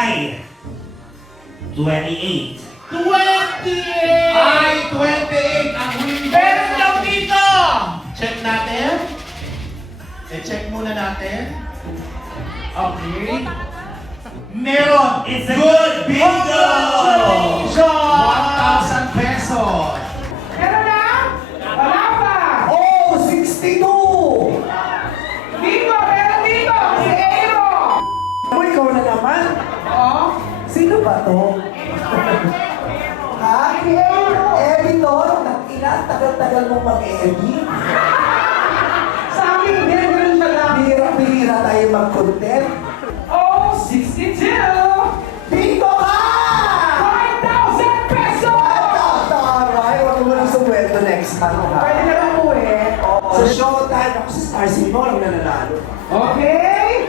ay 28. 28! Ay, 28 ang window. Meron daw dito! Check natin. I-check muna natin. Okay. Meron. It's a good bingo! Congratulations! 1,000 pesos. Meron na? Wala pa! Oh, 62! Dito! Meron dito! Si Aero! Ano, ikaw na naman? Oo? Sino ba to? Ha? Si Aero! Editor? Ang tagal-tagal mo mag-edit. Sa akin, ganun siya lang. Bihira tayo mag-content. Oh, 62! Bingo ka! 5,000 pesos! Taray, huwag mo nang sumweldo next month, ha? Pwede ka lang po eh. Sa showtime, ako sa Star Cinema, walang nananalo. Okay?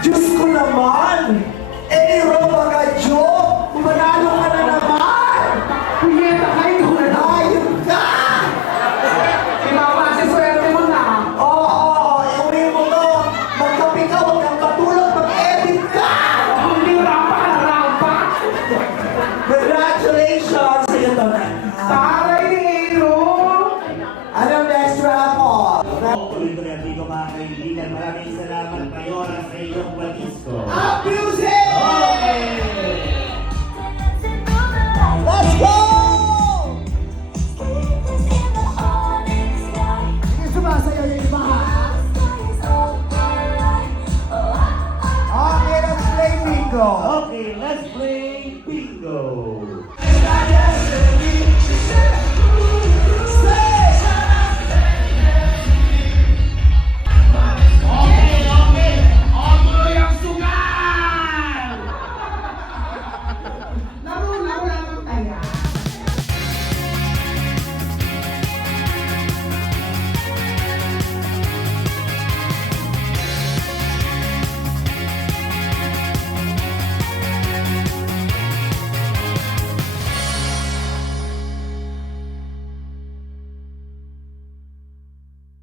Diyos ko naman! Aero, baka joke! Manalo ka na naman! Punyeta ka, ikaw na lang. Ayun ka! Ibabase swerte mo na. Oo, iuwi mo to. Magkapi ka, huwag kang patulog, mag-edit ka! Hindi rampa ka na rampa. Congratulations sa iyo, Donald. Taray ni Aero! Anong next raffle? Tuloy-tuloy ang bingo mga kaibigan. Maraming salamat kayo sa inyong pag-isko. Up music! Okay! Let's go! Sige, sumasayaw yung iba, ha? Okay, let's play bingo. Okay, let's play bingo.